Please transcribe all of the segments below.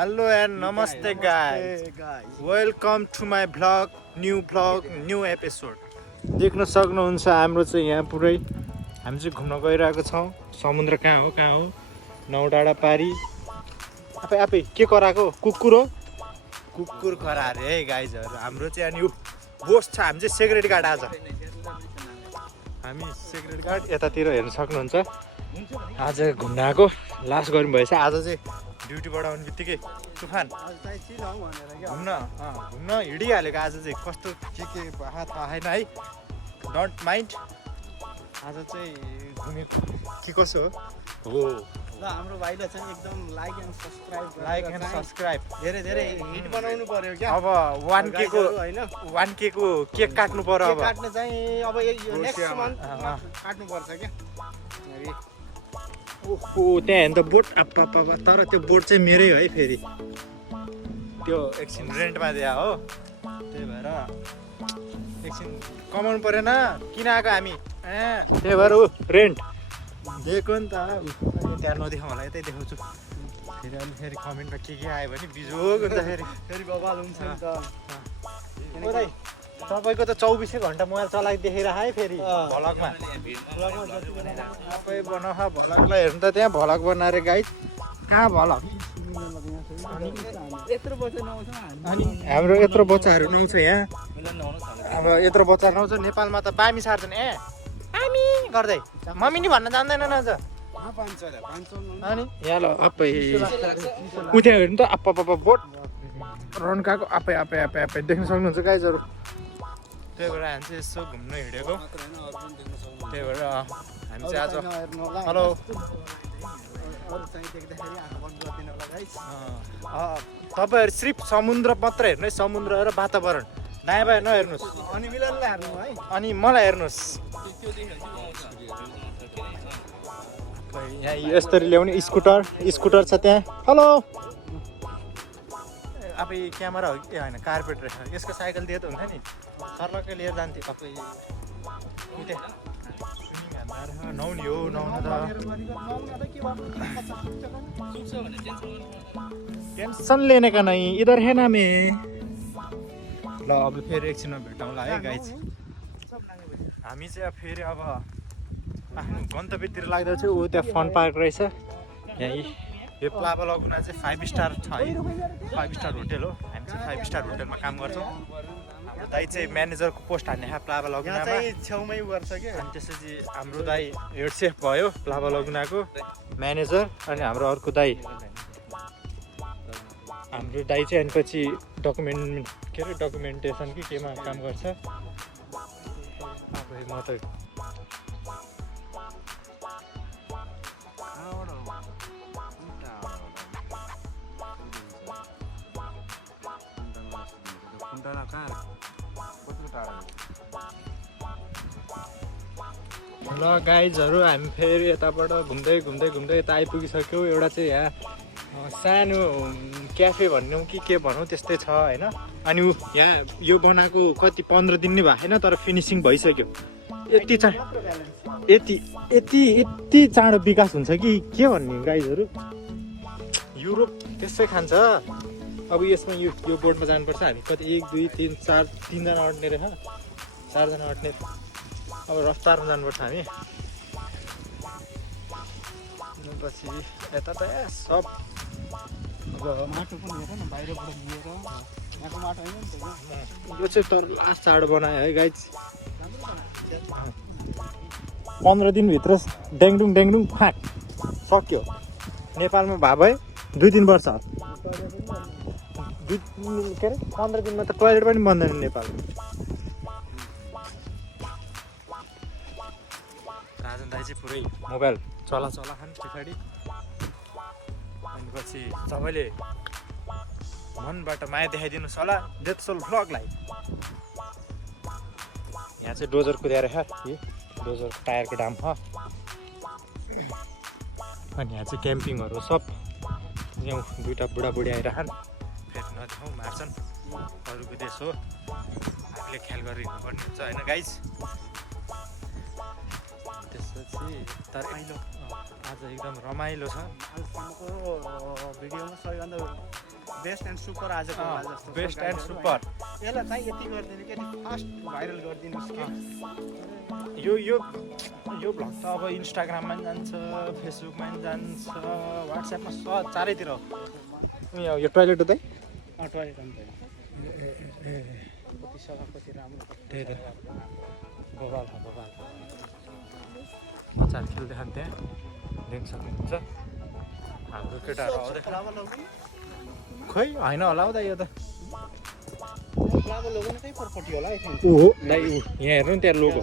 Hello and namaste guys. Welcome to my vlog, new episode. देख्न सक्नुहुन्छ हाम्रो चाहिँ यहाँ पुरै हामी चाहिँ घुम्न गइरहेको छौँ। समुद्र कहाँ हो नौडाँडा पारी। आफै के कराएको कुकुर हो? कुकुर करारे है गाइजहरु। हाम्रो चाहिँ अनि बोस छ, हामी चाहिँ सेक्रेट गार्ड आज। हामी सेक्रेट गार्ड यतातिर हेर्न सक्नुहुन्छ। आज घुम्न आएको लास्ट गर्नु भएछ। आज चाहिँ ड्युटीबाट आउने बित्तिकै तुफान घुम्न हिँडिहालेको। आज चाहिँ कस्तो के थाहा छैन है, डोन्ट माइन्ड। आज चाहिँ घुमेको के कसो हो ल हाम्रो भाइले चाहिँ एकदम लाइक एन्ड सब्स्क्राइब धेरै हिट बनाउनु पर्यो क्या। अब 1K को हैन 1K को केक काट्नु पर्यो। अब काट्न चाहिँ अब यो नेक्स्ट मन्थ काट्नु पर्छ क्या। ओहो त्यहाँ हेर्नु त बोट अप्पा तर त्यो बोट चाहिँ मेरै है। फेरि त्यो एकछिन रेन्टमा दिया हो, त्यही भएर एकछिन कमाउनु परेन। किन आएको हामी त्यही भएर रेन्ट दिएको नि त। त्यहाँ नदेखाउँ होला, यतै देखाउँछु। फेरि अलि फेरि कमेन्टमा के आयो भने बिजोग हुन्छ। फेरि बवाल हुन्छ नि त। तपाईँको त 24 घन्टा मोबाइल चलाइदेखेर है। फेरि भ्लगमा सबै बनाऊ भ्लगलाई हेर्नु त। त्यहाँ भ्लग बनाएर गाइड कहाँ भ्लग अनि हाम्रो यत्रो बच्चाहरू नुहाउँछ यहाँ। अब यत्रो बच्चाहरू नुहाउँछ। नेपालमा त बामी सार्छन् बामी गर्दै मम्मी नि भन्न जान्दैन न। अनि यहाँ ल अप्पै उ त्यहाँ हेर्नु त अप्पा बोट रन्काको आप्पै देख्न सक्नुहुन्छ गाइजहरू। त्यही भएर हामी चाहिँ यसो घुम्न हिँडेको। त्यही भएर हामी चाहिँ आज हेलो तपाईँहरू सिर्फ समुद्र मात्र हेर्नु है, समुद्र र वातावरण। दायाँ बायाँ नहेर्नुहोस्। अनि मिलनलाई हेर्नु है, अनि मलाई हेर्नुहोस्। यहाँ यसरी ल्याउने स्कुटर छ त्यहाँ। हेलो अब क्यामेरा हो कि होइन कार्पेट रहेछ। यसको साइकल दिए त हुन्छ नि, सर्लक्कै लिएर जान्थ्यो। तपाईँ नुहाउने हो नुहाउनु त टेन्सन लेने का नहीं, इधर है ना मैं। ल अब फेरि एकछिनमा भेटौँला है गाइज। हामी चाहिँ फेरि अब आफ्नो गन्तव्यतिर लाग्दैछ। ऊ त्यहाँ फन पार्क रहेछ यहीँ। यो प्लाभा लगुना चाहिँ 5 स्टार छ है, 5 स्टार होटेल हो। हामी चाहिँ 5 स्टार होटेलमा काम गर्छौँ। हाम्रो दाइ चाहिँ म्यानेजरको पोस्ट हान्ने प्लाभा लगुनामा छेउमै गर्छ क्या। अनि त्यसपछि हाम्रो दाइ हेड सेफ भयो प्लाभा लगुनाको म्यानेजर। अनि हाम्रो अर्को दाइ चाहिँ अनि पछि डकुमेन्टेसन कि केमा काम गर्छ। अब म त ल गाइजहरू हामी फेरि यताबाट घुम्दै यता आइपुगिसक्यौँ। एउटा चाहिँ यहाँ सानो क्याफे भनौँ कि के भनौँ त्यस्तै छ होइन। अनि यहाँ यो बनाएको कति 15 दिन नै भएको छैन, तर फिनिसिङ भइसक्यो। यति चाँडो विकास हुन्छ कि के भन्ने गाइजहरू। युरोप त्यसै खान्छ। अब यसमा यो बोर्डमा जानुपर्छ हामी। कति 1 2 3 4 3जना अट्ने रहेछ, 4जना अट्ने। अब रफ्तारमा जानुपर्छ हामी। पछि यता त सब अब माटो पनि हेर न, बाहिरबाट लिएर यहाँको माटो होइन नि त। यो चाहिँ तर लास्ट चाड बनायो है गाइज। 15 दिनभित्र डेङडुङ फाँक सक्यो। नेपालमा भए भए 2-3 वर्ष। 15 दिनमा त टोइलेट पनि बन्दैन नेपालमा। राजन दाइ चाहिँ पुरै मोबाइल चला खान् पछाडि। अनि पछि सबैले मनबाट माया देखाइदिनुहोस् होला डेथसोल भ्लगलाई। यहाँ चाहिँ डोजर कुदाएर यो डोजर टायरको दाम हो। अनि यहाँ चाहिँ क्याम्पिङहरू सब यहाँ 2टा बुढाबुढी आइरहन्। फेरि नदेखाउँ मार्छन्, अरूको देश हो, आफूले ख्याल गरेर हिँड्नुपर्ने हुन्छ होइन गाइज। त्यसपछि तर आज एकदम रमाइलो छ। आजसम्मको भिडियोमा सबैभन्दा बेस्ट एन्ड सुपर आजको भए जस्तो बेस्ट एन्ड सुपर यसलाई चाहिँ यति गरिदिनु कि फास्ट भाइरल गरिदिनुहोस् कि यो यो यो भ्लग त अब इन्स्टाग्राममा पनि जान्छ फेसबुकमा पनि जान्छ वाट्सएपमा चारैतिर यो टोइलेट त टोइलेट कति सफा कति राम्रो त्यही त बबाल बच्चाहरू खेल्दै खान्छ त्यहाँ देख्न सक्नुहुन्छ हाम्रो केटाहरू आउँदै खोइ होइन होला हौ दाइ यो त पर्पट्टि होला ओहो दाइ यहाँ हेर्नु नि त्यहाँ लोगो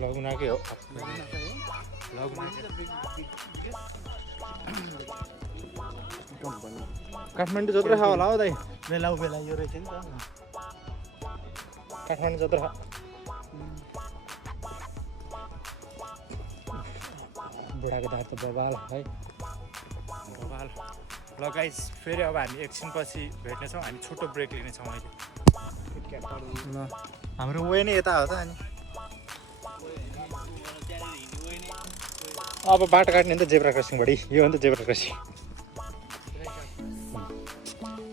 लगुनाकै हो काठमाडौँ जत्रो खा होला हौ दाइ बेला यो रहेछ नि त काठमाडौँ जत्रो खा बुढाको दार त बबाल है बबाल ल गाइस फेरि अब हामी एकछिनपछि भेट्नेछौँ हामी छोटो ब्रेक लिनेछौँ अहिले ल हाम्रो वे नै यता हो त अनि अब बाटो काट्ने नि त जेब्रा क्रसिङबाट यो हो नि त जेब्रा क्रसिङ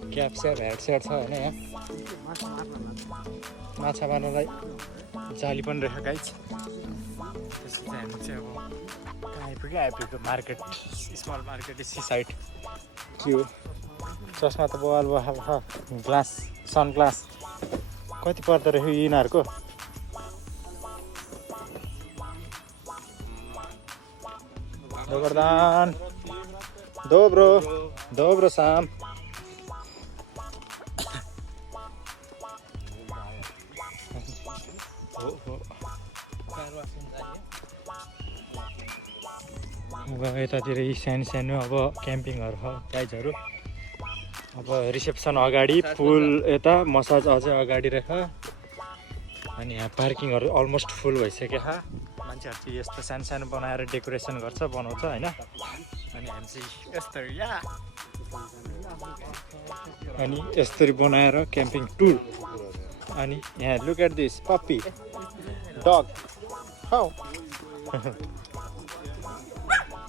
क्याप स्याप हेड सेट छ होइन यहाँ माछा मार्नलाई जाली पनि रहेछ गाइस त्यसपछि चाहिँ हामी चाहिँ अब कहाँ आइपुग्यो मार्केट स्मल मार्केट सी साइड त्यो चस्मा त बवाल ग्लास सन ग्लास कति पर्दो रहेछ यिनीहरूको दोबरदान dobro साम यतातिर सानो अब क्याम्पिङहरू छ गाइजहरू अब रिसेप्सन अगाडि फुल यता मसाज अझै अगाडि रहेछ अनि यहाँ पार्किङहरू अलमोस्ट फुल भइसक्यो मान्छेहरू चाहिँ यस्तो सानो बनाएर डेकोरेसन गर्छ बनाउँछ होइन अनि हामी चाहिँ अनि यस्तरी बनाएर क्याम्पिङ टुर अनि यहाँ look at this puppy dog how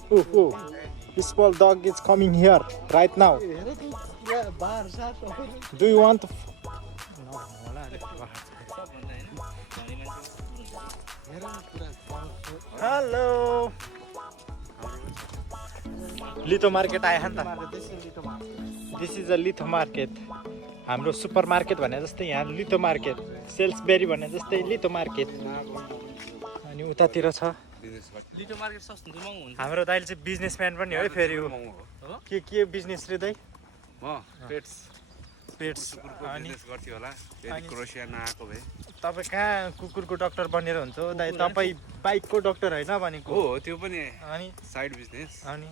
Oh, small dog is coming here right now. Do you want to... Hello. Litho market आयो नि त This is a litho market. हाम्रो सुपर मार्केट भने जस्तै यहाँ लिथो मार्केट सेल्सबेरी भने जस्तै litho market अनि उतातिर छ लिटो मार्केट सस्तो महँगो हुन्छ हाम्रो दाइले चाहिँ बिजनेसम्यान पनि हो है फेरि हो के बिजनेस रे दाइ म पेट्स अनि बिजनेस गर्थ्यो होला फेरि क्रोसिया नआएको भए तपाईँ कहाँ कुकुरको डाक्टर बनेर हुन्छ हो दाइ तपाईँ बाइकको डाक्टर होइन भनेको हो त्यो पनि अनि साइड बिजनेस अनि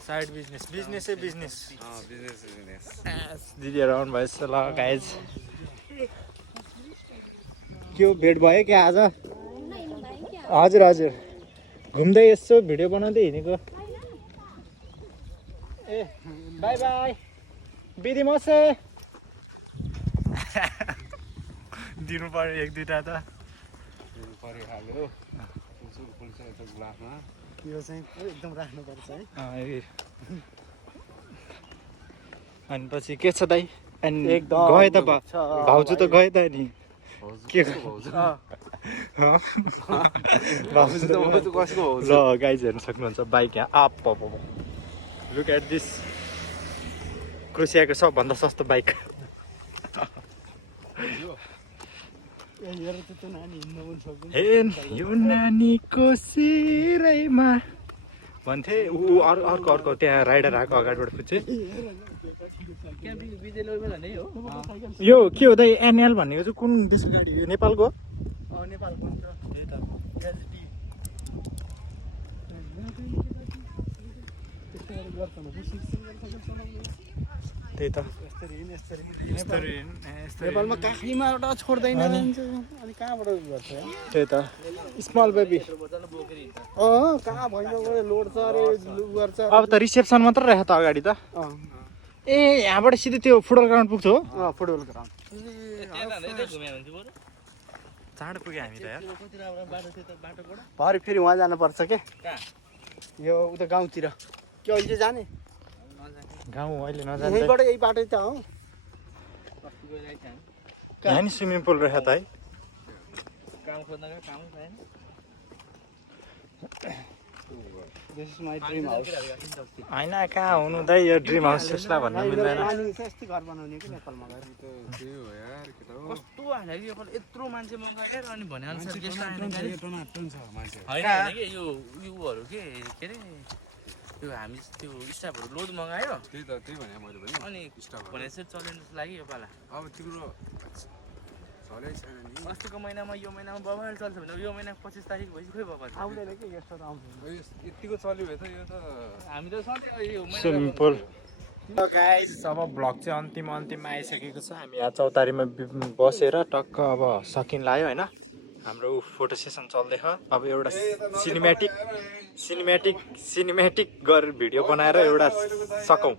साइड बिजनेसै बिजनेस बिजनेस दिदीहरू आउनु भएछ ल गाइज के हो भेट भयो क्या आज हजुर घुम्दै यसो भिडियो बनाउँदै हिँडेको ए बाई बाई बिदी मसे दिनु पर्यो एक दुईवटा त पऱ्यो खाल्यो ग्लासमा यो चाहिँ एकदम राख्नुपर्छ है अनि पछि के छ दाइ अनि एकदम गए त भाउजू त गए त नि के ल गाइज हेर्नु सक्नुहुन्छ बाइक यहाँ आप लुक एट दिस क्रोसियाको सबभन्दा सस्तो बाइक यो नानीको सिरैमा भन्थे अर्को त्यहाँ राइडर आएको अगाडिबाट पुग्छ यो के हो दाइ एनएल भनेको चाहिँ कुन देशको गाडी हो नेपालको नेपालको त्यही त नेपालमा काखीमा एउटा छोड्दैन अनि कहाँबाट गर्छ त्यही त स्मल बेबी कहाँ भइनो लोड छ अरे गर्छ अब त रिसेप्सन मात्र रहेछ त अगाडि त ए यहाँबाट सिधै त्यो फुटबल ग्राउन्ड पुग्छ हो फुटबल ग्राउन्ड चाँडो पुग्यो हामी त यार भरे फेरि उहाँ जानुपर्छ के यो उता गाउँतिर के अहिले जाने गाउँ अहिले नजान्छ यहीँबाट यही बाटो त हो यहाँ नि स्विमिङ पुल रहेछ त है काम खोज्नका काम छैन this is my dream house होइन कहाँ हुनु दाइ यो ड्रिम हाउस यसलाई भन्न मिल्दैन यस्तै घर बनाउने कि नेपालमा गएर त्यही हो यार केटा हो कस्तो हालेको यो यत्रो मान्छे मगाएर अनि भने अनुसार गेस्ट आएन गाडी टनाटन छ मान्छे होइन होइन कि यो उयोहरू के अरे त्यो हामी त्यो स्टाफहरू लोड मगायो त्यही त त्यही भने मैले पनि अनि भनेपछि चलेन जस्तो लाग्यो यो पाला अब तिम्रो चलै छैन नि अस्तिको महिनामा यो महिनामा बबाल चल्छ भने यो महिना 25 तारिक भएपछि खोइ बबाल आउँदैन कि यस्तो त आउँदैन यतिको चल्यो भने त यो त हामी त सधैँ यो स्विमिङ पुल गाइस अब भ्लग चाहिँ अन्तिममा आइसकेको छ हामी यहाँ चौतारीमा बसेर टक्क अब सकिन लाग्यो होइन हाम्रो फोटो सेसन चल्दैछ अब एउटा सिनेमेटिक गरेर भिडियो बनाएर एउटा सकौँ